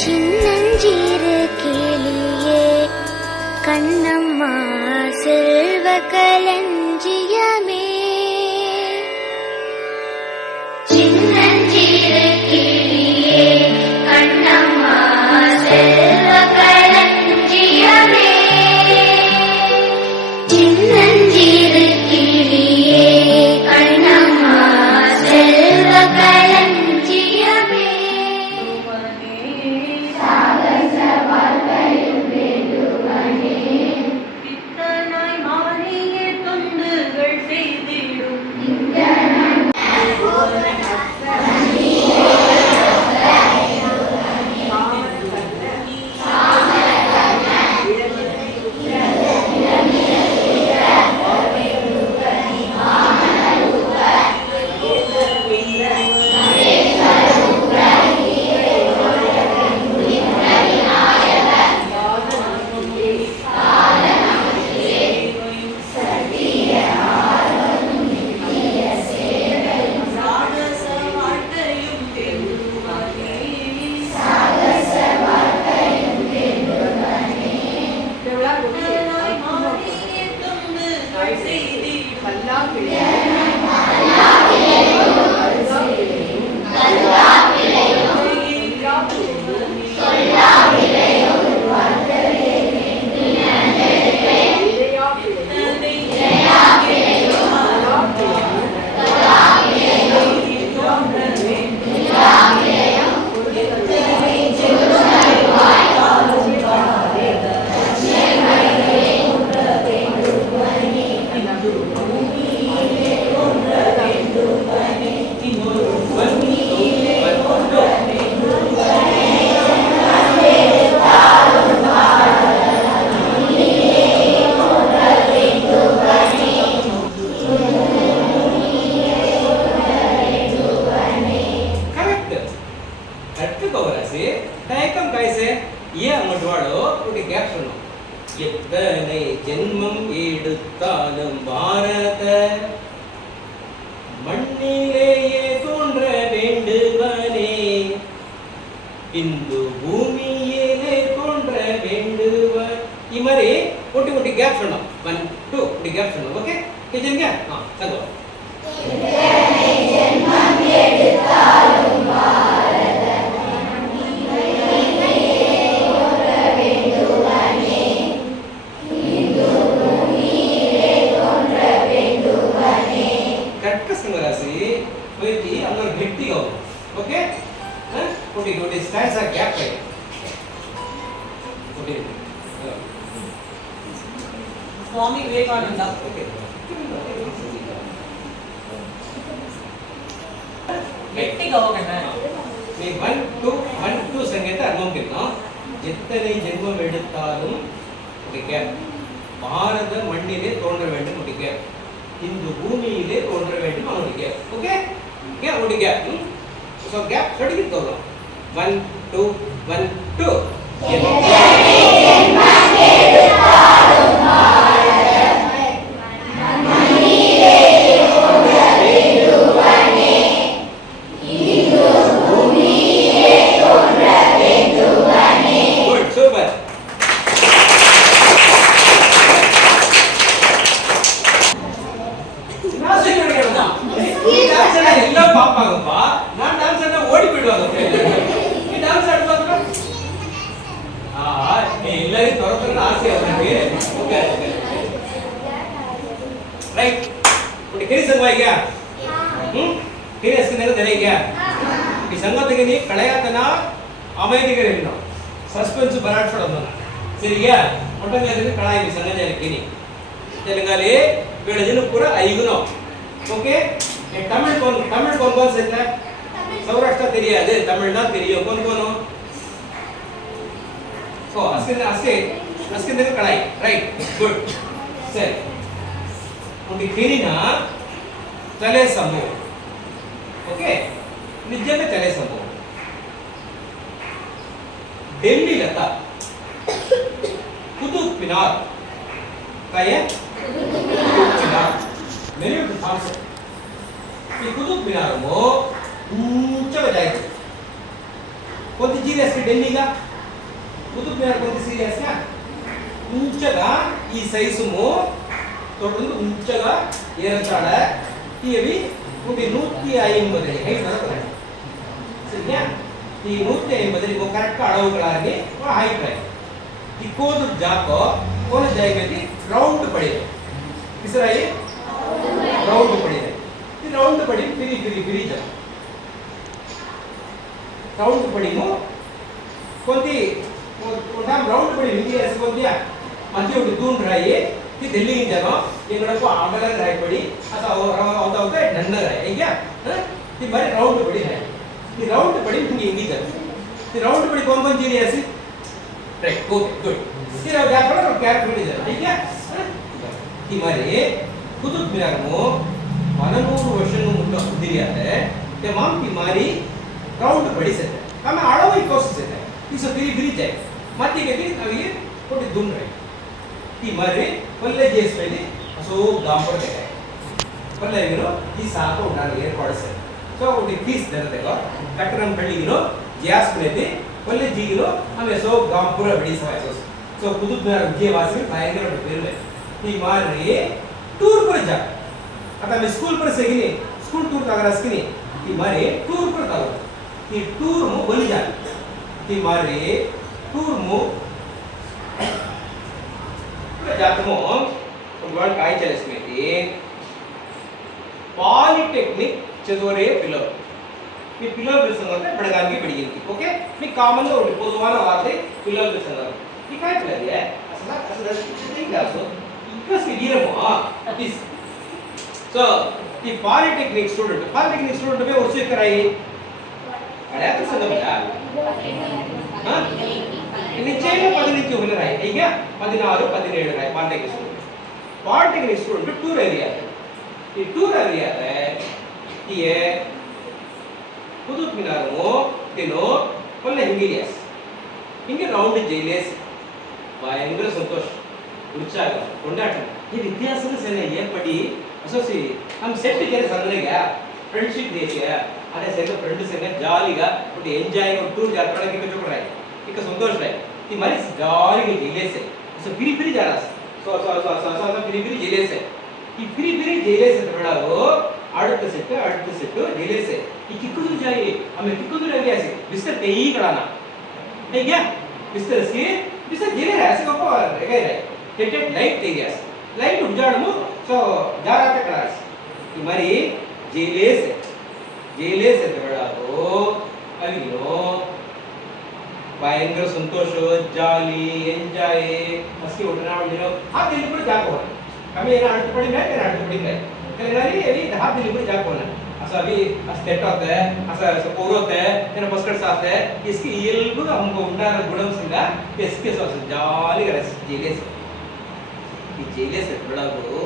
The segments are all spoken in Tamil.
சின்னஞ்சிறு கிளியே கண்ணம்மா செல்வ களஞ்சியமே சின்னஞ்சிறு கிளியே கண்ணம்மா செல்வ களஞ்சியமே சின்னஞ்சிறு கிளியே கண்ணம்மா செல்வ களஞ்சியமே எத்தனை ஜென்மம் எடுத்தாலும் பாரத மண்ணிலேயே தோன்ற வேண்டுவனே இந்து பூமியிலே தோன்ற வேண்டுவன் இது மாதிரி ஒட்டி ஒட்டி கேப் சொன்னோம் 1 2 இப்படி கேப் சொன்னோம் ஓகே கேக்குறீங்க சங்கோ எத்தனை ஜென்மம் எடுத்தாலும் பாரத ओके कोटी कोटी स्टैंड्स आर गैप है कोटी स्वामी विवेकानंद ओके गट्टिगा होगना मी 1 2 संगीत अर्थम कितना எத்தனை ஜென்மம் எடுத்தாலும் ஓகே கேப் பாரத மண்ணிலே தோன்ற வேண்டும் ஓகே கேப் இந்த பூமியிலே தோன்ற வேண்டும் ஓகே கேப் ஓகே क्या ओडी गैप सो गैप थोड़ी की करो 1 2 1 2 राइट उन्हें किरी संगवाई क्या किरी इसके नेता देने क्या कि संगत के लिए कड़ाया तना अमेरिका के लिए ना सस्पेंस बराट छोड़ा दो ना सही क्या उन्हें क्या देने कड़ाई भी संगत जाने किनी तेलंगाले बेड़ा जिन्हों पूरा आयुगनो ओके तमिल कौन से इतना सौराष्ट्र तेरी है तमिलनाडु तेरी हो कौन हो ओ अस्के देने कड़ाई राइट गुड सही उनकी किरीना तले समूह ओके निजंगा तले समूह दिल्ली लता कुतुब मीनार क्या है कुतुब मीनार मेरे को थाम से ये कुतुब मीनार मो ऊंचा बजाएगा కొంత జీరియస్ ఢిల్లీగా కుతుబ్ మినార్ కొంత సీరియస్గా ఉంచగా ఈ సైజుము தொடர்ந்து உச்சగా ஏறத்தாழ இவை 150 ஹைட் வரது சரியா ಈ 150 को करेक्ट அளவுகளாகி ஒரு ஹைட் है इकोद जाको कोन जाएगा कि राउंड पड़ेगा किस रहा है राउंड पड़ेगा ये राउंड पड़ी फिरी जा राउंड पड़ी मो कोणती कोणता राउंड पड़ी हिंदी ऐसे कोणत्या मध्य उडी दून राही की दिल्ली इंजनो इंगडको आगला राही पड़ी असा होता नन्न राही क्या ती बारी राउंड पड़ी है ती राउंड पड़ी हिंदी जा ती राउंड पड़ी कौन जीनी ऐसी राइट गुड फिर अब क्या करो कैरेक्टर ले जाओ ठीक है कि मारे कुतुब मीनार मो 100 ವರ್ಷ ಮುಟ್ಟ ಉದ್ದಿರಿಯಾದೆ ते माम की मारी राउंड पड़ी से हमें आड़ो कोस से इस फिरी जाए ಮತ್ತೆ ಗೆ ಅವಿಗೆ ಕೊಟ್ಟಿ ದುಮ್ ರೈ ಈ ಮಾರಿ ಪಲ್ಲೆ ಜೇಸ್ ಮೇಲೆ ಸೋ ಗಾಂಪರ್ ಗೆ ಪಲ್ಲೆ ಇರೋ ಈ ಸಾಕು ನಾನು ಏರ್ಪಾಡು ಸೆ ಸೊ ಒಟ್ಟಿ ಪೀಸ್ ದರದೆಗೋ ಕಟ್ಟರಂ ಕಳ್ಳಿಗಿರೋ ಗ್ಯಾಸ್ ಮೇಲೆ पल्ले जीगिरो हमें सो गांपुर बड़ी सवाई सो कुतुब मीनार विजयवासी भयंकर पेरुले ಈ ಮಾರಿ ಟೂರ್ पर जा आता मैं स्कूल पर सेगिनी स्कूल टूर का रसकिनी ಈ ಮಾರಿ टूर पर तालो ಈ टूर मु बन जा ಈ ಮಾರಿ टूर मु जातमो उनवाल काय चलस्मेती पॉलिटेक्निक चदोरे पिलो ಈ ಪಿಲ್ಲರ್ ಬಿಲ್ಸಂಗ್ ಅಂದ್ರೆ ಬೆಳಗಾವಿ ಬೆಳಗಿಂತಿ ಓಕೆ ಈ ಕಾಮನ್ గా ಒಂದು ಪೊದುವಾನ ವಾರ್ತೆ ಪಿಲ್ಲರ್ ಬಿಲ್ಸಂಗ್ ಈ काय पिलर ಅಸಲ ಈಗ ಸೊ ಇಕ್ಕಸ್ ಗಿರಮೋ ಅಟಿಸ್ ಸೊ ಈ ಪಾಲಿಟೆಕ್ನಿಕ್ ಸ್ಟೂಡೆಂಟ್ ಬೇ ವರ್ಷ कराई ಅರೆ ಅದು ಸಂಗಮಲ್ಲ हां ನಿಚೇನ 15 ಹೋಗಲ ರಾಯಿ ಈಗ 16 17 ರಾಯಿ ಪಾಲಿಟೆಕ್ನಿಕ್ ಸ್ಟೂಡೆಂಟ್ ಟೂರ್ ಏರಿಯಾ ಈ ಟೂರ್ ಏರಿಯಾ ये कुतुब मीनार मो दिनो पल्ले हिंगिलियस हिंगे राउंड जैलेस भयंकर संतोष उत्साह कोंडाट ये इतिहासದ ಸೇನೆ ಏರ್ಪಡಿ ಅಸೋಸಿ हम सेट के संगनेगा फ्रेंडशिप देशिया अरे सेगा फ्रेंड सेगा ಜಾಲಿಗಾ ಒಂದು ಎಂಜಾಯ್ ಒಂದು ಟೂರ್ ಜಾತ್ರೆ के कुछ कराई एक संतोष रहे कि मारी जाली के जैलेस सो फिरी जा रहा सो फिरी जैलेस ಈ फिरी जैलेस ತರಡಾಗೋ அடுத்த செட் जैलेस ಈ किकुदुर जाए हमें किकुदुर एरिया से बिस्तर पे ही कराना है क्या बिस्तर जेले ऐसे को रहेगा टेट लाइट एरियास लाइट उजाड़मु सो जाराते करास हमारी जेलेस तबड़ागो अलिनो भयंकर संतोष जाली एंजॉय मस्ती उठना उठनो हां दिल पर जाको हमें ना अड़त पड़ी मैं तेरा अड़त पड़ी मैं कलनारी ये हाथ दिल पर जाको ना असा अभी स्टेट होता है असा पोर होता है तेरा बस्कट साथ है इसकी येल्बु हमको उंडा गुणम सिंगा इसके साथ जाली कर जेलेस की जेलेस बड़ा वो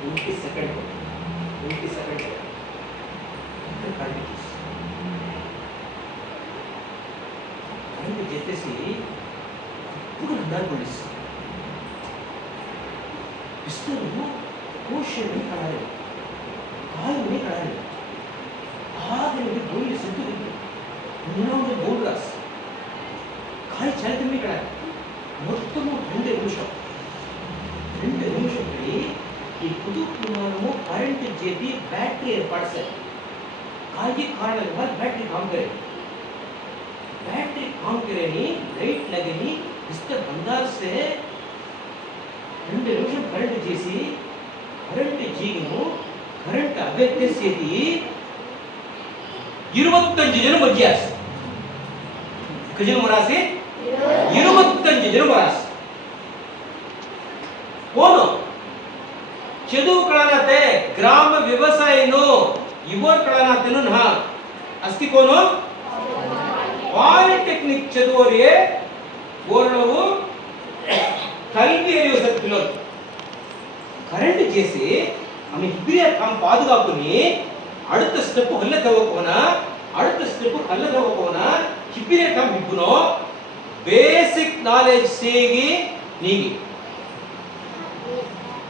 20 सेकंड करंट जेते सी पूरा अंदर पुलिस पिस्टल वो कोशिश नहीं करा रहे काल नहीं करा रहे आगे लगे गोली सिद्ध करके उन्होंने बोल रहा काल चलते नहीं करा మొత్తం 2 నిమిషాలు ఈ కుతుబ్ मीनार करंट जेबी बैटरी एर्पाड़ से काई कारण बैटरी काम करे नहीं लाइट लगे नहीं इसके अंदर से 2 నిమిషం करंट చేసి करंट జీగిను करंट అవ్వెత్తేసేది 25 జనం వచ్చారు కజన మరాసి 25 జనం మరాసి कोण चदुव कळनाते ग्राम व्यवसायनो युवर कळनातेनु ना अस्ति कोण पॉलिटेक्निक चदुवरे ओरळवु कल्वी एरियोस पिल्लोल करंट చేసి आम्ही हिब्रिया काम पादुगापुनी அடுத்த ஸ்டெப் हल्ल तवकोना हिब्रिया काम हिब्बुनो बेसिक नॉलेज सेगी नीगी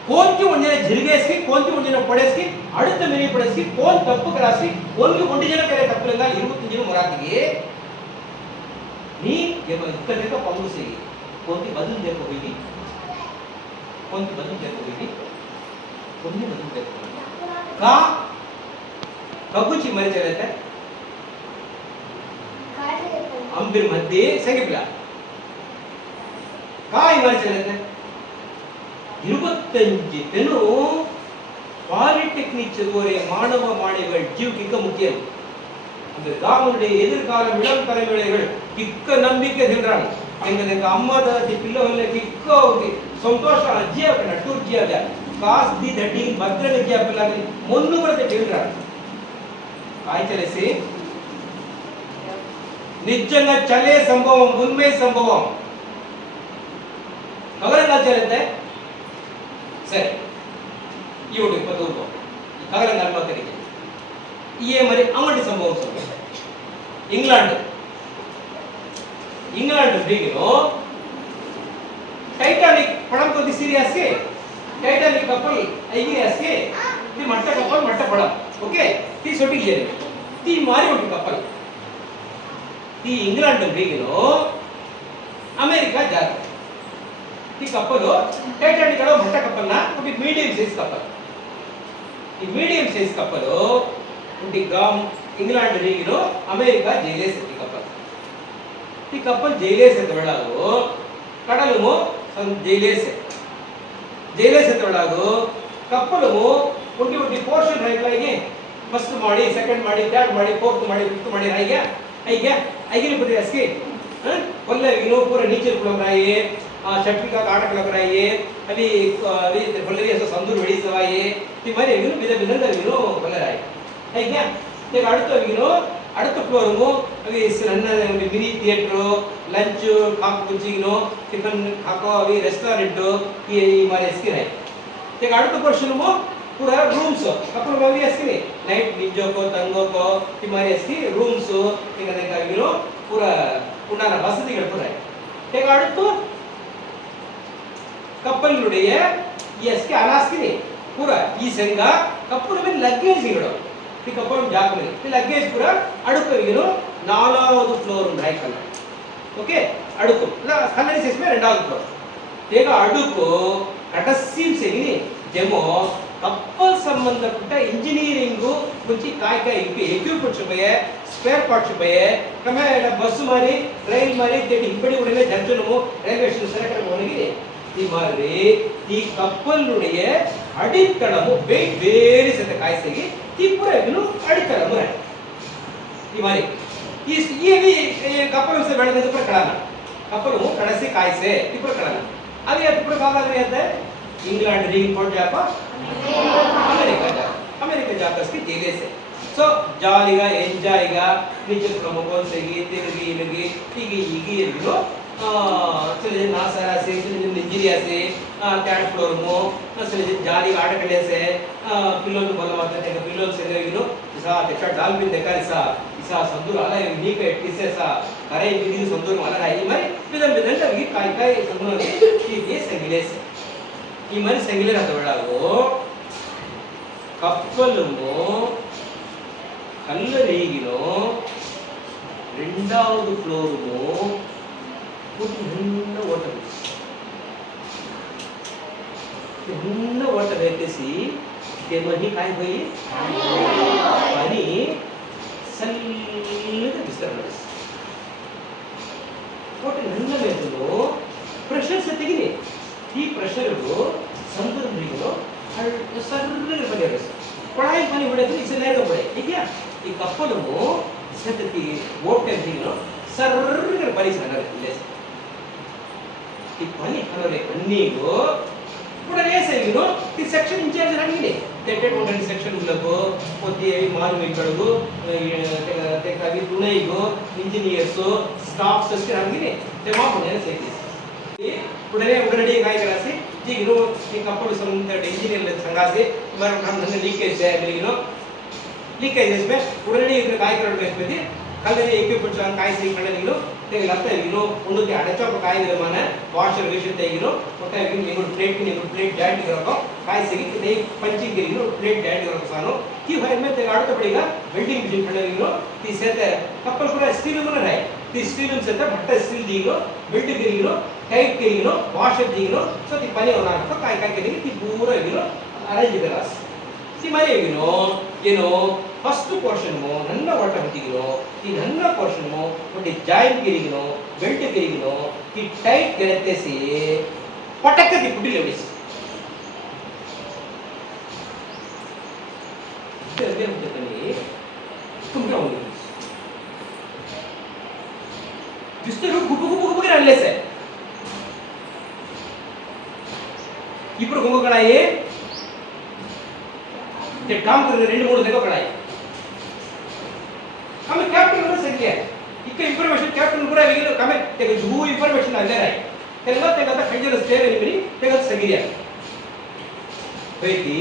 कोणती ಒಂದಿನ ಜಿರ್ಗೇಸ್ಕಿ कोणती ಒಂದಿನ ಪಡೆಸ್ಕಿ அடுத்த ಮಿನಿ ಪಡೆಸ್ಕಿ कोण ತಪ್ಪು ಕರಾಸ್ಕಿ ಒಂದು ಜನ ಕರೆ ತಪ್ಪಲಿಂದ 25 ಜನ ಮರಾತಿಗೆ नी ये इतना देखो पंगु से कौन सी बदल देखो बेटी कौन सी बदल देखो बेटी कौन सी बदल देखो का कबूची मरे चले थे हम फिर मध्य सही पिला का ही मरे चले थे இருபத்தஞ்சு தினம் பாலிடெக்னிக் செல்வோரே மாணவ மாணவிகள் ஜீவ் முக்கியம் அந்த காமனுடைய எதிர்கால இளம் தலைமுறைகள் கிக்க நம்பிக்கை சென்றாங்க எங்களுக்கு அம்மா தாத்தி பிள்ளைகள கிக்க ಸಂತೋಷ ಅಜ್ಜಿಯ ಟೂರ್ ಜಿಯ ಕಾಸ್ ದಿ ದಡ್ಡಿ ಭದ್ರನ ಜಿಯ ಪಿಲ್ಲಾಗಿ ಮೊನ್ನು ಬರತೆ ಹೇಳ್ರಾರು ಕಾಯ್ಚಲೆಸಿ నిజంగా చలే సంభవం ఉన్మే సంభవం కగరంగా చలతే సరే ఇవడు పదవుకో కగరంగా అల్మతరికి ये మరి అంగటి సంభవం సంభవం इंग्लैंड बिगिनो टाइटैनिक पड़म को सीरियस के टाइटैनिक कपल आईगियस के ती मट्टा कपल मट्टा पड़म ओके ती सोटी ले ती मारी उठी कपल ती इंग्लैंड बिगिनो अमेरिका जाता ती कपल टाइटैनिक लो मट्टा कपल ना उठी मीडियम साइज कपल उठी गाम इंग्लैंड बिगिनो अमेरिका जेले से ಈ ಕಪ್ಪಲ್ ಜೈಲೇಸೆ ತವಳಾಗು ಕಡಲುಮು ಜೈಲೇಸೆ ತವಳಾಗು ಕಪ್ಪಲುಮು ಉಂಟಿ ಪೋರ್ಷನ್ ರೈತರಿಗೆ ಫಸ್ಟ್ ಮಾಡಿ ಸೆಕೆಂಡ್ ಮಾಡಿ ಥರ್ಡ್ ಮಾಡಿ ಫೋರ್ತ್ ಮಾಡಿ ಫಿಫ್ತ್ ಮಾಡಿ ಐಗೆ ಬರೀ ಅಸ್ಕಿ ಕೊಲ್ಲವಿನು ಪೂರ ನೀಚೆ ಕುಳಗರಾಯಿ ಚಟ್ವಿಕಾ ಕಾಟಕ ಲಗರಾಯಿ ಅಲ್ಲಿ ಕೊಲ್ಲರಿ ಅಸ ಸಂದೂರು ಹೊಡಿಸವಾಯಿ ಈ ಮಾರಿ ವಿನು ವಿಧ ವಿನು ಕೊಲ್ಲರಾಯಿ ಐಗೆ ಈಗ அடுத்த ஃப்ளோருமு ಅವಿ ಸಣ್ಣ ಮಿನಿ ಥಿಯೇಟರ್ ಲಂಚ್ ಕಾಕು ಕುಂಚಿಗಿನೋ ಟಿಫನ್ ಕಾಕೋ ಅವಿ ರೆಸ್ಟೋರೆಂಟ್ ಈ ಮಾರಿ ಎಸ್ಕಿರೈ ಈಗ அடுத்த ಪೋರ್ಷನ್ಮು पूरा रूम्स कपल में एसकी नाइट निंजो को तंगो को तिमारी एसकी रूम्स ಈಗ ನೆಕಾಗಿರೋ पूरा ಉನ್ನಾನ ವಸತಿಗಳು ಪುರ ಈಗ அடுத்து ಕಪ್ಪಲ್ನುடைய ಎಸ್ಕೆ ಅನಾಸ್ಕಿನಿ पूरा ಈ ಸಂಘ ಕಪ್ಪಲ್ में ಲಗೇಜ್ಗಳು ಈ ಕಪ್ಪಲ್ ಜಾಗಲಿ ಈ ಲಗೇಜ್ ಪೂರ அடுக்குவிनो நாலாவது ஃப்ளோர் ரைக்கல ஓகே அடுக்கு கண்ணாடி சைஸ் में இரண்டாவது ஃப்ளோர் ಈಗ அடுக்கு கடைசி செகினி डेमो कपल संबंधपट्ट इंजीनियरिंग कुछ काय इक्विपमेंट्स पे स्पेयर पार्ट्स पे कमे बस मारी रैल मारी तेटी हिंपडी उडले जंक्शन रैल्वे स्टेशन सेलेक्ट होनिगे ಈ ಮಾರಿ ಈ ಕಪ್ಪಲ್ ನುಡಿಯ ಅಡಿತಳಮು ಬೇರೆ ಸತೆ ಕಾಯಿಸಿಗೆ ತಿಪ್ಪುರಗಿನು ಅಡಿತಳಮು ಈ ಮಾರಿ ಈ ಕಪ್ಪಲ್ से ಬೆಳೆದ ತಿಪ್ಪುರ ಕಡನ ಕಪ್ಪಲು ಕಡಸಿ ಕಾಯಿಸೆ ತಿಪ್ಪುರ ಕಡನ ಅದು ತಿಪ್ಪುರ ಕಾಲಾದ್ರೆ ಅಂತ इंग्लैंड रिंग पड़ जापा अमेरिका जाकर इसकी जेले से सो जालीगा एंजॉयगा नीचे प्रमोशन से तिरगी इगिनो चले नासारा से चले निजीरिया से थर्ड फ्लोर मो चले जाली आटकले से पिल्लों को बोला मारते थे पिल्लों से गिनो इसा देखा डाल भी देखा इसा संदूर आला नी पे किसे सा अरे इधर संदूर मारा है मरे बिदन तभी काय संदूर ये संगिले से ಈ ಮನೆ ಸಂಗಿಲೆ ಹತ್ತಬಳಾಗೋ ಕಪ್ಪಲುಮೋ ಕಲ್ಲರಿಗಿನೋ రెండవది ఫ్లోరుమో చిన్న ఓట వేసి దేమని काय होई पानी सल्लगा दिसतरस ओट नन्न वेदलो प्रेशर से ತೆಗಿನಿ ಈ ಪ್ರೆಷರ್ ಸಂದರ್ಭಗಳು ಸರ್ರ ಬರೆಯಬೇಕು ಪಡಾಯಿ ಪಾನಿ ಹೊಡೆದು ಇसे ನೇರ ಬರೆ ठीक है ಈ ಕಪ್ಪಲು ಸೆತತಿ ಓಟೆ ದಿನೋ ಸರ್ರ ಬರಿಸನರೆ ಇಲ್ಲೇ ಈ ಪಾನಿ ಹನರೆ ಕಣ್ಣಿಗೋ ಕೂಡಲೇ ಸೇಗಿನೋ ಈ ಸೆಕ್ಷನ್ ಇನ್ಚಾರ್ಜ್ ಆಗಿನಿ ಟೆಟೆಡ್ ಓಟನ್ ಸೆಕ್ಷನ್ ಉಳ್ಳಗೋ ಪೊತ್ತಿ ಮಾರ್ಮಿಗಳು ತೆಕಾವಿ ತುಣೈಗೋ ಇಂಜಿನಿಯರ್ಸ್ ಸ್ಟಾಫ್ಸ್ ಅಷ್ಟೇ ಆಗಿನಿ ತೆಮಾ ಪುಣೆ ಸೇಗಿ उडने उडनडी काय करासे जी गिनो ಈ ಕಪ್ಪಲು ಸಂಬಂಧ ಇಂಜಿನಿಯರ್ ಸಂಗಾಸೆ ಮರ ನಮ್ಮ लीकेज है गिनो लीकेज इसमें उडनडी इधर काय करने इसमें कलरी इक्विपमेंट्स काय से करने गिनो ते लगता है गिनो उनके अडचो काय गिनो माने वाशर विषय ते गिनो होता है गिनो प्लेट जॉइंट करो काय से ते पंचिंग गिनो प्लेट जॉइंट करो सानो की भाई में ते गाड़ तो पड़ेगा वेल्डिंग मशीन करने गिनो ती से कपल पूरा स्टील में रहे தி ஸ்டீலும் சேர்த்தா பட்டை ஸ்டீல் தீங்கணும் பெல்ட் கிரிக்கணும் டைட் கிரிக்கணும் வாஷர் தீங்கணும் ஸோ தி பனி ஒன்றா இருக்கும் காய் காய் கிரிக்கி தி பூரா வைக்கணும் அரேஞ்ச் கிராஸ் ಸಿ ಮನೆ ಹೇಗಿನೋ ಏನೋ ಫಸ್ಟ್ ಪೋರ್ಷನ್ಮು ನನ್ನ ಒಟ್ಟ ಹೊತ್ತಿಗಿನೋ ಈ ನನ್ನ ಪೋರ್ಷನ್ಮು ಒಟ್ಟಿ ಜಾಯಿಂಟ್ ಗಿರಿಗಿನೋ ಬೆಲ್ಟ್ ಗಿರಿಗಿನೋ ಈ ಟೈಟ್ ಗೆರೆತ್ತೇಸಿ ಪಟಕ್ಕದಿ ಪುಡಿ ಲೆವಿಸ್ ಇದರಲ್ಲಿ ಅಂತಕನಿ ಕುಂಬ್ರ ಹೋಗಿ ಜಿಸ್ತರು ಗುಬು ಗುಬು ಗುಬುಗೆ ಅಲ್ಲೇಸೆ ಇಬ್ರು ಗೊಂಗಗಳಾಯಿ काम कर रहे 2-3 देखो पढ़ाई हमें कैप्टन को सही है इक्का इंफॉर्मेशन कैप्टन पूरा वेगिलो हमें तेरे जो इंफॉर्मेशन आ जा रहा है तेरे का खंजर स्टेयर नहीं तेरे का सही है बेटी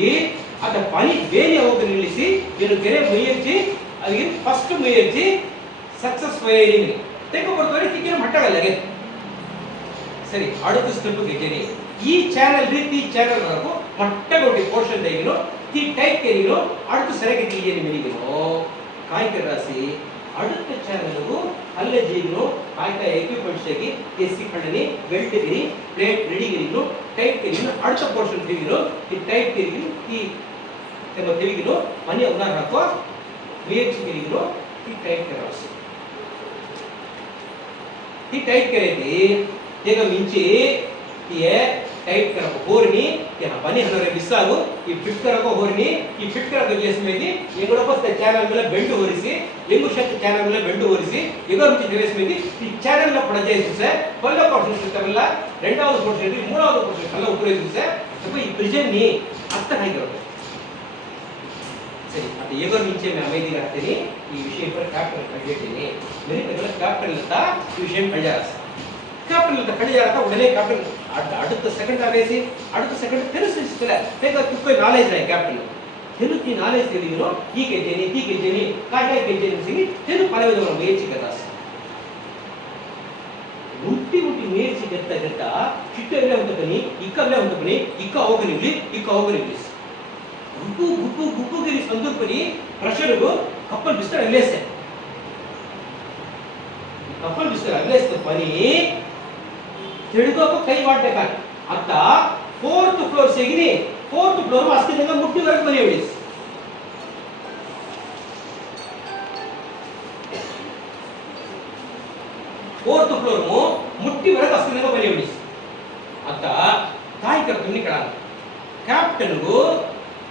आता पानी बेनी होकर निलिसी ये केरे मुयेची अभी फर्स्ट मुयेची सक्सेस होएगी तेरे को तोरे किके मट्टा लगे सरी அடுத்த ஸ்டெப் கேட்டேனே ಈ ಚಾನೆಲ್ ರೀತಿ ಚಾನೆಲ್ ವರೆಗೂ ಮಟ್ಟಗೊಟ್ಟಿ ಪೋರ್ಷನ್ ತೆಗಿನೋ ती टाइप केरिनो அடுத்து ಸರಗೆ ತಿಳಿಯೇನೆ ಮಿಡಿಗಿನೋ ಕಾಯ್ಕ ರಾಸಿ அடுத்த ಚಾನೆಲ್ಗೂ ಅಲ್ಲೇ ಜೀಗಿನೋ ಕಾಯ್ಕ ಎಕ್ವಿಪ್ಮೆಂಟ್ಸ್ ತೆಗಿ ಎಸಿ ಕಣ್ಣನಿ ಬೆಲ್ಟ್ ಗಿರಿ ಪ್ಲೇಟ್ ರೆಡಿ ಗಿರಿನೋ ಟೈಪ್ ಕೆರಿನೋ அடுத்த ಪೋರ್ಷನ್ ತೆಗಿನೋ ಈ ಟೈಪ್ ಕೆರಿನೋ ಈ ತೆಮ ತೆಗಿನೋ ಮನೆ ಉದಾಹರಣೆ ಹಾಕೋ ವೇಚ್ ಗಿರಿನೋ ಈ ಟೈಪ್ ಕೆರಾಸಿ ಈ ಟೈಪ್ ಕೆರೆತಿ ಈಗ ಮಿಂಚಿ ये टाइट करको होरनी यहाँ बनी हमारे बिस्सागु ये फिट करको होरनी ये फिट करको जैसे में दी ये लोग बस चैनल में बेल्ट होरिसी लिंगु शक्ति चैनल में बेल्ट होरिसी ये लोग मुझे जैसे में दी ये चैनल में पड़ा जैसे से पहला पोर्शन सिस्टम में ला रेंडाउन पोर्शन दी मूडाउन पोर्शन कल्ला ऊपर जैसे तो ये प्रिजन नहीं अत्ता नहीं करोगे सही अब ये लोग नीचे में हमें दी रहते नहीं ये विषय पर कैप्टन कल्लेटे नहीं मेरे पहले कैप्टन लता विषय कल्जास कैप्टन लता कल्जारा उड़ने कैप्टन அடுத்த செகண்ட் ஆவேசி அடுத்த செகண்ட் தெரிஞ்சிச்சுல தேக துக்கை நாலேஜ் ரை கேப்டன் தெனுकी ನಾಲೆಜ್ ತಿಳಿದಿರೋ ಈ ಕೆಜೆನಿ ಕಾಯಿ ಕೆಜೆನಿ ಸಿಗಿ ತೆನು ಪರವೇದವರ ಮೇಚಿಕದಾಸ ಉಂಟಿ ಮೇಚಿ ಗೆತ್ತ ಚಿಟ್ಟೆಲ್ಲ ಹೊಂದಕನಿ ಇಕ್ಕಲ್ಲ ಹೊಂದಕನಿ ಇಕ್ಕ ಹೋಗನಿಲಿ ಗುಪ್ಪು ಗಿರಿ ಸಂದರ್ಭನಿ ಪ್ರೆಷರ್ಗು ಕಪ್ಪಲ್ ಬಿಸ್ತರ ಅಲ್ಲೇಸೆ ಪನಿ ತಿಳ್ಕೋಕ ಕೈ ಮಾಡ್ಬೇಕಾ ಅಂತ 4th ಫ್ಲೋರ್ ಸಿಗಿನಿ 4th ಫ್ಲೋರ್ ಅಸ್ತಿನಿಂದ ಮುಟ್ಟಿ ವರೆಗೆ ಬರಿ ಬಿಡಿಸ್ 4th ಫ್ಲೋರ್ ಮುಟ್ಟಿ ವರೆಗೆ ಅಸ್ತಿನಿಂದ ಬರಿ ಬಿಡಿಸ್ ಅಂತ ಕಾಯಿ ಕರ್ತುನಿ ಕಡ ಕ್ಯಾಪ್ಟನ್ ಗೋ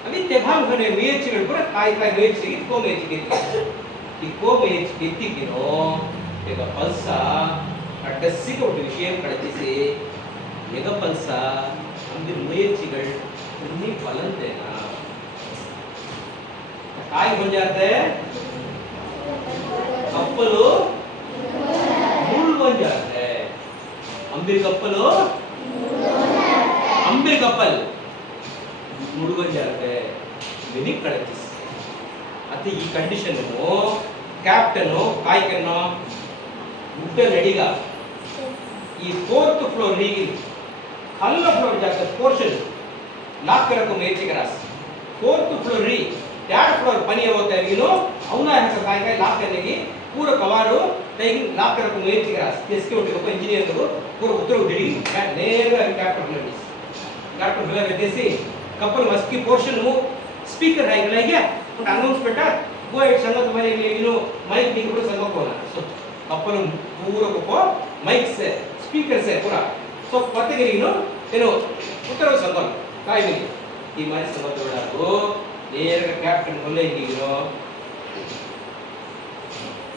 ಅವಿ ತೆಭಾಂಗ್ ಬನೆ ಮೇಚಿಗಳು ಪುರ ಕಾಯಿ ಮೇಚ್ ಸಿಗಿ ಕೋ ಮೇಚ್ ಗೆತ್ತಿ ಕೋ ಮೇಚ್ ಗೆತ್ತಿಗಿರೋ ಈಗ ಪಲ್ಸ கடைசிக்கு ஒரு விஷயம் கிடைச்சிச்சு எங்க பல்சா அந்த முயற்சிகள் இன்னி பலன் தேனா காய் கொஞ்சாते கப்பலோ மூல் கொஞ்சாते अंबिर कप्पलो अंबिर कप्पल मूल கொஞ்சாते विनिक கிடைச்சிச்சு ಅತಿ ಈ ಕಂಡೀಷನ್ ಕ್ಯಾಪ್ಟನ್ ಕಾಯ್ಕನ್ನೋ ಮುಟ್ಟ ರೆಡಿಗಾ ಈ 4th फ्लोर रीगी हल्ल फ्लोर जाकर पोर्शन लॉक करको मेची करास 4th फ्लोर री 3rd फ्लोर पनी होता है गिनो ಅವನ ಹಕ್ಕ ಕಾಯಿ लॉक करने की पूरा कवारू तैगी लॉक करको मेची करास इसके उठे को इंजीनियर को पूरा उतर उड़ी नेर कैप्टन बिला देसी कपल मस्की पोर्शन मु स्पीकर है गया और अनाउंसमेंट वो एक संगत मने गिनो माइक नहीं पूरा संगत होना सो कपल पूरा को माइक से स्पीकर से पूरा सो पत्तेगिरिनो ಏನು ಉತ್ತರ ಸಂಗಮ ಕಾಯಿಲಿ ಈ ಮಾರಿ ಸಂಗಮ ಬಿಡಾರು ನೇರ ಕ್ಯಾಪ್ಟನ್ ಕೊಲ್ಲೆ ಹಿಡಿಗಿರೋ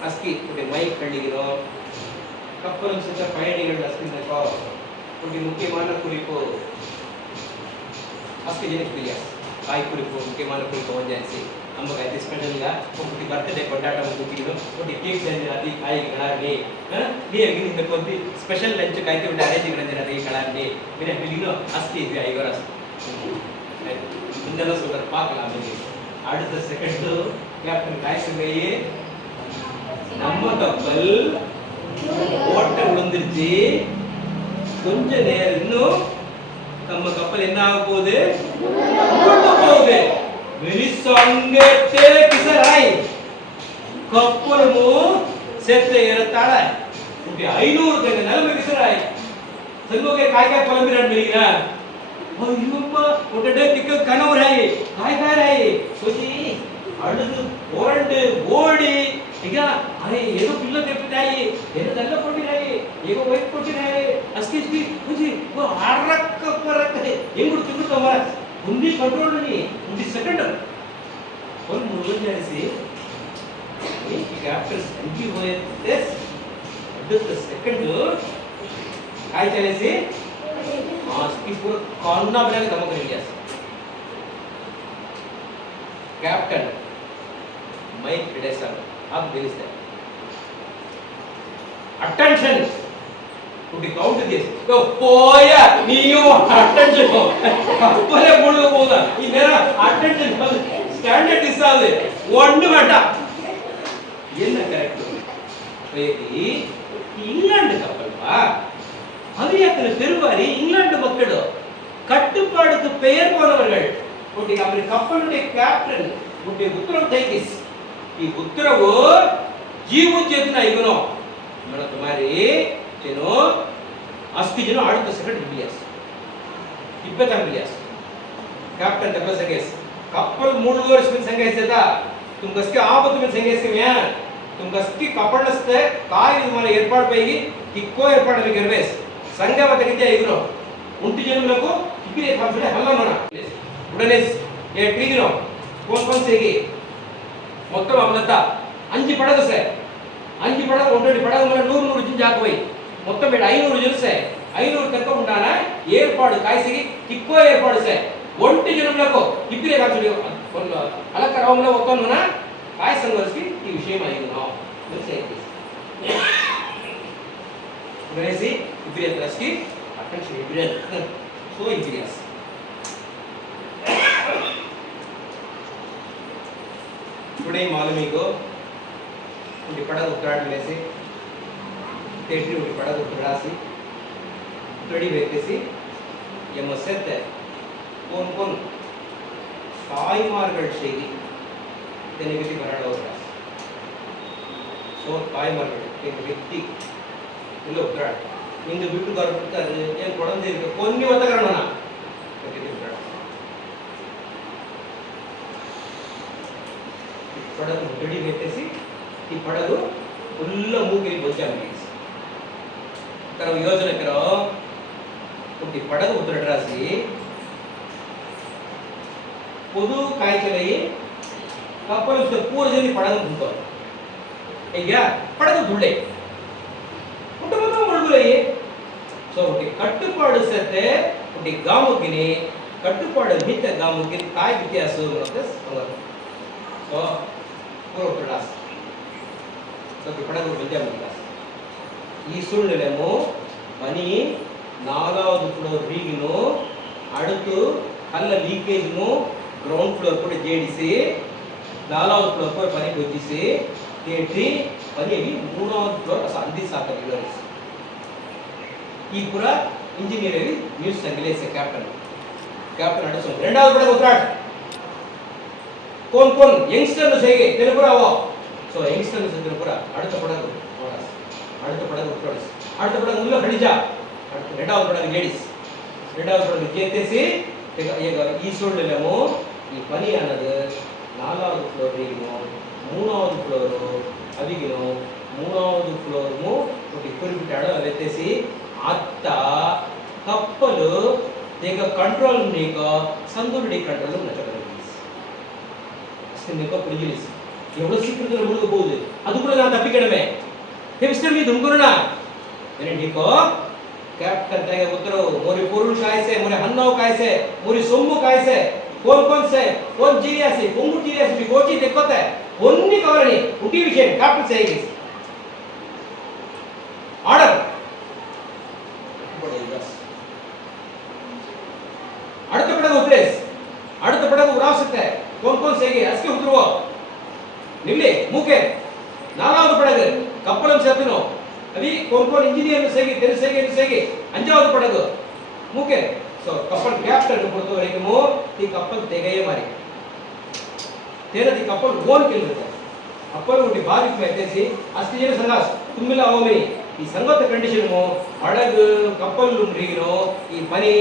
ಅಸ್ಕಿ ಕೊಡಿ ಮೈಕ್ ಕಳ್ಳಿಗಿರೋ ಕಪ್ಪಲ್ ಸುತ್ತ ಪಯಣಿಗಳು ಅಸ್ಕಿ ನಕೋ ಕೊಡಿ ಮುಖ್ಯமான குறிப்பு ಅಸ್ಕಿ ಜನಿಕ್ ಬಿಲಿಯಾಸ್ ಕಾಯಿ குறிப்பு ಮುಖ್ಯமான குறிப்பு ಒಂಜಾನ್ಸಿ ನಮ್ಮ ಗೈತಿ ಸ್ಪೆಷಲ್ గా ఒకటి బర్త్డే కొట్టాటం ముగిలో ఒకటి కేక్ జనరాది కాయి గణార్ని నీ ಅಗಿನಿ ತಕೊಂತಿ ಸ್ಪೆಷಲ್ ಲಂಚ್ ಕಾಯ್ತಿ ಉಂಡ ಅರೇಂಜ್ ಗಣರಾದಿ ಕಳಾರ್ನಿ ಮಿನ ಬಿಲಿನೋ ಅಸ್ತಿ ಇದೆ ಐವರಸ್ ಇಂದಲ ಸುಗರ್ ಪಾಕಲಾಮ அடுத்த செகண்ட் கேப்டன் காய் சொல்லையே நம்ம கப்பல் ஓட்ட விழுந்துருச்சு கொஞ்ச நேரம் இன்னும் நம்ம கப்பல் என்ன ஆக போகுது முழுந்து போகுது मेरी संगते किसराई कपल मु सेते इरताಳೆ உன்னுடைய 500 தெங்க நிலைமை விசராய் संगोगे काय काय पलंबिराट मिलीना और युवा उठे टिक कनव रहे काय रहे सोची अड़ुदु ओरंडु ओडी ಈಗ ಅರೆ ಏನೋ ಪಿಲ್ಲ ತೆಪ್ಪಿದಾಯಿ ಏನೋ ದಲ್ಲ ಕೊಟ್ಟಿರಾಯಿ ಈಗ ವೈಟ್ ಕೊಟ್ಟಿರಾಯಿ ಅಸ್ಕಿಸ್ಕಿ ಕುಜಿ ಓ ಆರಕ್ಕ ಪರಕ್ಕೆ ಹೆಂಗುಡು ತಿಂಗುತ್ತವ ಮುಂದಿ ಕಂಟ್ರೋಲ್ ನಿ ಮುಂದಿ ಸೆಕೆಂಡ್ ಒಂದು ಮೂರು ಜಾರಿಸಿ ಈ ಕ್ಯಾಪ್ಟನ್ ಸಂಜಿ ಹೋಯತೆ ಅದಕ್ಕೆ ಸೆಕೆಂಡ್ काय चले से इसकी पूरा कॉर्नर बना के दमक लिया कैप्टन माइक पिडेसा अब दिलिस्ते attention to the count this तो पोया नीयो अटेंशन को बोले बोलो बोला ये मेरा अटेंशन स्टैंडर्ड इसाले वन बेटा ये ना करेक्ट वेदी इंग्लैंड कपलवा அதியத்துல பெருவாரி இங்கிலாந்து மக்கள் கட்டுப்பாடுக்கு பெயர் போனவர்கள் உடைய அவருடைய கப்பலுடைய கேப்டன் உடைய உத்தரவு தைக்கிஸ் ಈ ಉತ್ತರವು ಜೀವ ಚೇತನ ಇವನು మనకు మరి చెను అస్కి జను ఆడుత సెకండ్ బిలియస్ 20 బిలియస్ कैप्टन तब संगेस कपल 3 वर्ष में संगेस था तुम कसके आबत में संगेस में तुम कसकी कपल नस्ते काय మన ఏర్పాటు పైకి కిక్కో ఏర్పాటు में गरवेस సంగవతకితే ఇగును ఉంటి జనులకు ఇపిరే కాన్ఫిడెంట్ హల్లమన ఉడనే ఏ ట్రీగినో కోన్ సేగి మొత్తం అమలత 5 పడగ సే 5 పడగ ఒంటి పడగ మన 100 జిన్ జాకోయి మొత్తం బెడ 500 జను సే 500 తక్క ఉండాన ఏర్పాటు కాయసిగి కిక్కో ఏర్పాటు సే ఒంటి జనులకు ఇపిరే కాన్ఫిడెంట్ అలక రావంలో ఒత్తోన కాయ సంగర్స్కి ఈ విషయం అయ్యునో సేగి Beresi Iberian Traski akan si Iberian so Iberias today मालूमीको उनकी पढ़ा उत्तरायण में से तेरी उनकी पढ़ा उत्तरासी उत्तरी व्यक्ति सी ये मस्जिद है कौन साई मार्गल शेगी तेरे किसी बराड़ा होता so साई मार्गल एक व्यक्ति ಇಲ್ಲ ಉತ್ತರ ನಿಂದು ಬಿಟ್ಟು ಬರ್ತಾರೆ ಏನು ಕೊಡಂದೆ ಇருக்கு ಕೊನ್ನಿ ಒತ್ತಗರಣನ ಪಡಗು ಮುಟ್ಟಡಿ ಬೆಟ್ಟಸಿ ಈ ಪಡಗು ಫುಲ್ಲ ಮೂಗಿಲಿ ಬೊಚ್ಚಾಗಿ ತರ ಯೋಜನೆ ಕರೋ ಉಂಟಿ ಪಡಗು ಉತ್ತರ ರಾಸಿ ಪೊದು ಕಾಯ್ಚಲೈ ಕಪ್ಪಲು ಪೂರ ಜನ ಪಡಗು ಕುಂತ ಈಗ ಪಡಗು ದುಳ್ಳೆ सो कट्टुपाडु सेते उटी गामुगिनी कट्टुपाडु हित गामुगिनी काय व्यत्यास ಅನ್ನೋದು सो पूर्व क्लास सो पडगु विद्या क्लास ಈ ಸುಳ್ಳೆಲೆಮು ಮನಿ 4வது ಫ್ಲೋರ್ ಬೀಗಿನು ಅಡುತು ಕಲ್ಲ ಲೀಕೇಜ್ನು ಗ್ರೌಂಡ್ ಫ್ಲೋರ್ ಕೂಡ ಜೇಡಿಸಿ 4வது ಫ್ಲೋರ್ ಕೂಡ ಪನಿ ಗೊಜ್ಜಿಸಿ ತೇಟ್ರಿ ಪನಿಯಲ್ಲಿ 3வது ಫ್ಲೋರ್ ಅಂದಿ ಸಾಕಲಿಲ್ಲ ಈ ಪುರ ಇಂಜಿನಿಯರಿಂಗ್ ನ್ಯೂಸ್ ಸಂಗಲೇಸ कैप्टन ಅಡಸೋ ಎರಡಾவது ಪಡ ಉತ್ತರಾಟ್ कौन ಯಂಗ್ಸ್ಟರ್ ಸೇಗೆ ತೆಲುಗುರಾವ ಸೋ ಯಂಗ್ಸ್ಟರ್ ತೆಲುಗುರ அடுத்த படகு உத்தராட் அடுத்த படகு முல்ல ಖಡಿಜಾ ಎರಡಾவது ಪಡகு ಲೇಡೀಸ್ ಎರಡಾவது ಪಡகு ಜೇತೆಸಿ ಈಗ ಈ ಸೋಳ್ಳೆಲೆಮು ಈ ಪನಿ ಅನ್ನದು 4வது ಫ್ಲೋರ್ ರೇಗಿನೋ 3வது ಫ್ಲೋರ್ ಅವಿಗಿನೋ 3வது ಫ್ಲೋರ್ ಮು ಒಟ್ಟಿ ಕುರಿಬಿಟ್ಟಾಡು ಅವೆತೆಸಿ ಅತ್ತ ಕಪ್ಪಲು ದೇಗ ಕಂಟ್ರೋಲ್ ನೀಕ ಸಂದುರುಡಿ ಕಂಟ್ರೋಲ್ ನಚಕರಿಸ್ ಅಷ್ಟೇ ನೀಕ புரிஞ்சிலிஸ் எவ்வளவு சீக்கிரத்துல முழுக போகுது அது கூட நான் தப்பிக்கணுமே ஹெவிஸ்டர் மீ துங்குறனா मैंने நீக்கோ कैप्टन तेगे उतरो मोरी पुरुल कायसे मोरी हन्नाव कायसे मोरी सोम्मु कायसे कौन से कौन जीरियासी पोंगु जीरियासी भी गोची देखोते ओन्नी कवरनी उटी विषय कैप्टन सेगिस आर्डर அடுத்த படகு உத்ரேஸ் அடுத்த படகு உராசத்தை कौन सेगे अस्के उतरवो निल्ले मूके 4வது படகு கப்பலம் சேர்த்துனோ अभी कौन इंजीनियर सेगे तेरे सेगे 5வது படகு मूके सो कपल कैप्टन பொறுத்த வரைக்கும் ಈ ಕப்பಲ್ ತೆಗೆಯೇ ಮಾರಿ तेरदी कपल ಓನ್ ಕೆಲಸ ಕಪ್ಪಲ್ ಉಂಟಿ ಬಾರಿಕ್ ಮೇತೆಸಿ ಅಷ್ಟು ಜನ ಸಂಗಾಸ್ ತುಂಬಿಲ್ಲ ಅವಮಿ ಈ ಸಂಗತ ಕಂಡೀಷನ್ ಹಡಗು ಕಪ್ಪಲ್ ರೀಗಿನೋ ಈ ಪನಿ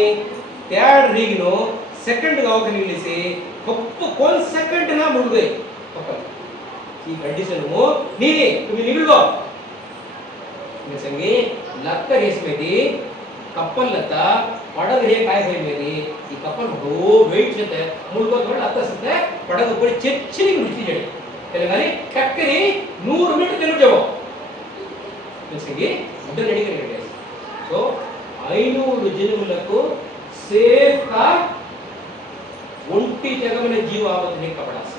ತ್ಯಾಡ್ ರೀಗಿನೋ ಸೆಕೆಂಡ್ ಅವಕ್ಕೆ ನಿಲ್ಲಿಸಿ ಕಪ್ಪು ಒಂದು ಸೆಕೆಂಡ್ನ ಮುಳುಗೈ ಕಪ್ಪಲ್ ಈ ಕಂಡೀಷನ್ ನೀರಿ तुम्ही निघलो संगी लत्त रेसमेदी कप्पल लत्ता पडग हे काय होईल मेदी ಈ ಕಪ್ಪಲ್ हो वेट ಜೊತೆ ಮುಳುಗೋದ್ಮೇಲೆ ಹತ್ತ ಸತ್ತೆ ಪಡಗು ಪಡಿ ಚೆಚ್ಚಿ ಮುಳಿತಿದೆ ತೆಲಂಗಾಣಿ ಕಕ್ಕರಿ 100 ಮೀಟರ್ ತೆಲುಜೋ సంగి అడ్డు రెడీగా పెట్టేసి సో 500 జనములకు సేఫ్ గా ఒంటి జగమన జీవ ఆవతిని కపడాస్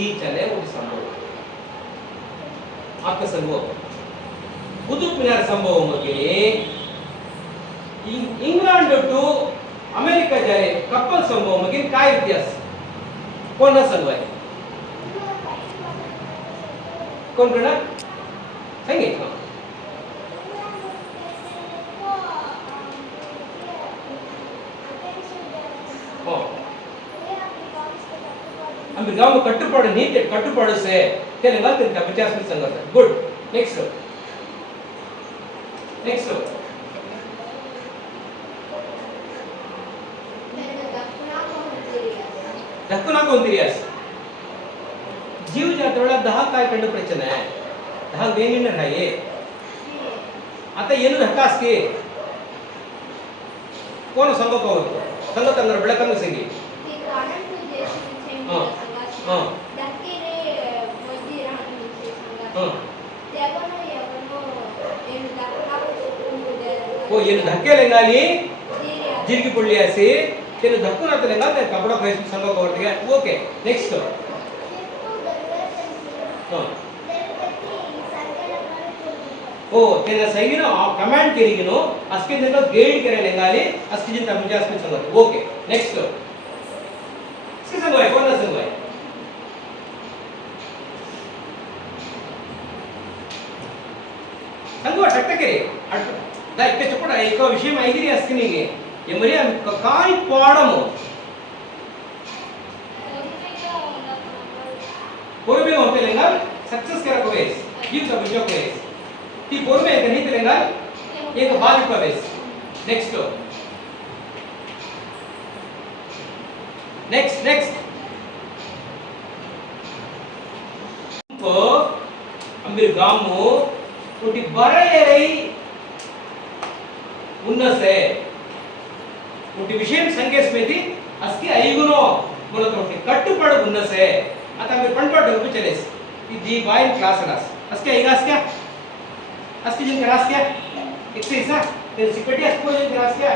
ఈ చలే ఒక సంభవం ఆక సంభవం कुतुब मीनार संभव मध्ये इंग्लंड टू अमेरिका जाए कपल संभव मध्ये काय व्यत्यास कोण संघ आहे कोण करणार सांगे हो आम्ही गाव कट्टुपाடு நீதி कट्टुपाடு से तेलंगा तेल 50% संघ गुड नेक्स्ट नेक्स्ट धक्को नाको अंतिरियास जीव जाते वेळा 10 काय कंड प्रचना आहे 10 वेनिन आहे आता ಏನು धक्का असते कोण सांगतो संगत अंदर ಬೆಳಕನ್ನು ಸಂಗಿ ಈ ಕಾರಣ ದೇಶ धक्के रे मोदी राहणी संगत त्यागनो यावनो ಏನು धक्का ओ ಏನು धक्के लेंगाली जिरगी पुಳ್ಳಿ ಆಸಿ तेन धक्को ना तेलेंगा ते कपड़ा फ्रेश संग कोर्टिगे ओके नेक्स्ट ओ तेन सैगिनो कमांड केरिगिनो अस्के देनो गेड करे लेंगाली अस्के जिन तमजा अस्के संग ओके नेक्स्ट इसके संग है कौन संग है संग टक्के दा इक्के चपड़ा एक विषय माहिती अस्के निगे ये मरी काय पाडमो पोरबे होते लेंगा सक्सेस करा कोवेस गिव द विजय कोवेस ती पोरबे एक नहीं लेंगा एक बालिक कोवेस नेक्स्ट नेक्स्ट नेक्स्ट को अंबिर गामो उटी बरेरई उन्नसे उटी विषय संकेत में थी अस्की आयुगुनो बोला तो उटी कट्टुपाडु उन्नसे आता मैं पणपाट होगी चलेस कि जी बाइन क्लास रास अस्के आइगास क्या अस्के जिन क्लास क्या एक्सरसाइज ना तेरे सिकटी अस्को जिन क्लास क्या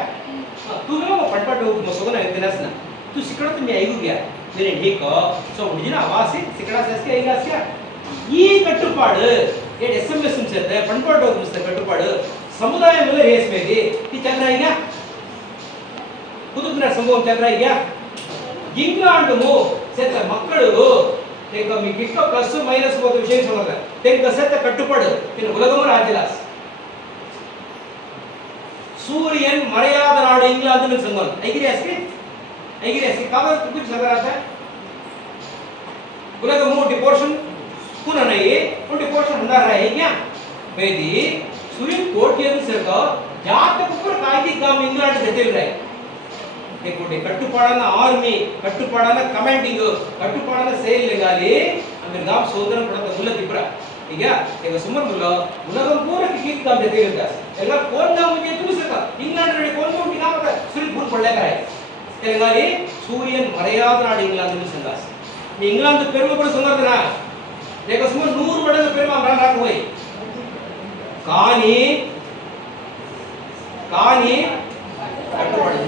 तू ना वो पणपाट होगी मसोगो ना इतनास ना तू सिकड़ा तो मैं आइगु गया मेरे ठीक हो सो उड़ीना आवाज़ सिकड़ा से अस्के आइगास क्या ये कट्टुपाडु ये एसएमएस उनसे पणपाट होगी मुझसे कट्टुपाडु समुदाय में रेस में भी कि चल रहा है क्या कुतुब मीनार संभव चल रहा है क्या इंग्लैंड मो सेत मक्कळु तेक मी किक्क प्लस माइनस बोत विषय समझ तेक सेत कट्टुपाडु तेन उलगम राज्यलास सूर्यन मर्यादा नाडु इंग्लैंड में संगन ऐगिरी अस्के काबर कुछ सगर आता है उलगम मोटी पोर्शन कुना नहीं मोटी पोर्शन अंदर रहा है क्या वेदी सूर्य कोट के अनुसार का जातक पर कायदी काम इंग्लैंड देते रहे कोटे कट्टुपाडन आर्मी कट्टुपाडन कमांडिंग कट्टुपाडन सेल लेगाली अंदर गाम सोदन पडत मुल्ल दिब्रा ಈಗ ಈಗ ಸುಮರ್ ಮುಲ್ಲ ಉಲಗಂ ಪೂರ ಕಿಕ್ काम देते रहता ಎಲ್ಲ कोण ना मुझे तू सका इंग्लैंड रे कोण मोठी काम का सूर्य भूल पडले काय तेलंगाली सूर्यन मर्यादा नाड इंग्लैंड में संगास इंग्लैंड पेरु पण संगरदना लेक सुमर 100 बडल पेरु हमरा राख होई కానీ కట్టుబడి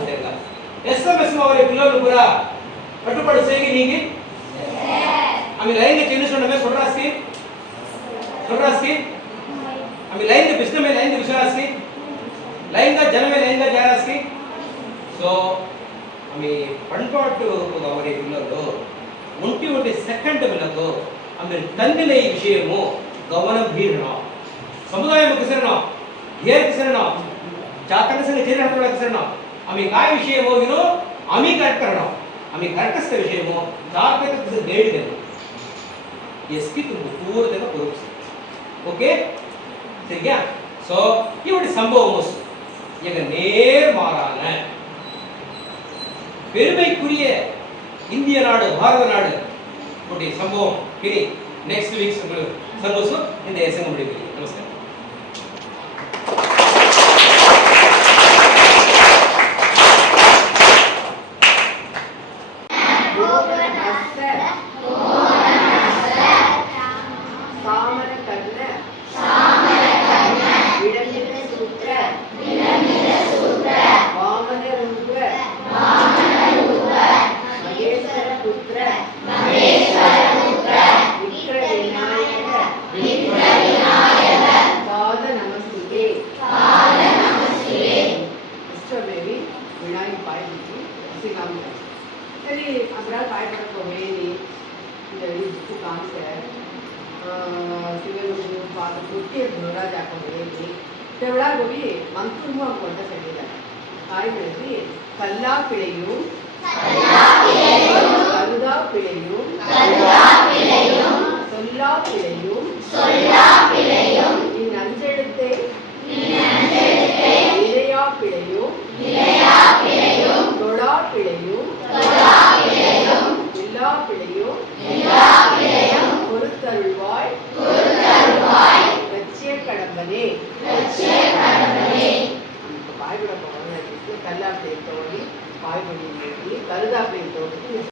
एसएमएस में ಅವರೇ పిల్లలు కూడా కట్టుబడి సేగి నీగి आम्ही लाइन के चेंज होने में सोडरास की आम्ही लाइन के बिस्ने में लाइन के विचारास की लाइन का जन्म में लाइन का जारास की सो आम्ही पणपाटु ಅವರೇ పిల్లలు ఒంటి సెకండ్ మనకు आम्ही तन्निले ఈ విషయము గమనం బీరణ समुदाय किसरना घेर किसरना जातक संग चेर हटवला किसरना आम्ही काय विषय होगिनो आम्ही करेक्ट करना आम्ही करेक्ट असते विषय मो जातक किस गाइड देना इसकी तुम पूर्ण देना पूर्ण ओके சரியா? சோ இப்படி சம்பவம் எங்க நேர்மாறான பெருமைக்குரிய இந்திய நாடு பாரத நாடு இப்படி சம்பவம் இனி நெக்ஸ்ட் வீக் சந்தோஷம் இந்த எசங்க முடிவு. நமஸ்காரம். கல்லாப்பிழையும் கருதாப்பிழையும் சொல்லாப்பிழையும் இந்நஞ்செழுத்தை நிலையாப்பிழையும் தொழாப்பிழையும் எல்லாப்பிழையும் பொறுத்தருள்வாய் லட்சிய கடம்பனே. பாய்விட போகணும் கல்லாப்பிளை தோண்டி பாய்மொழி கருதாப்பிளை தோண்டி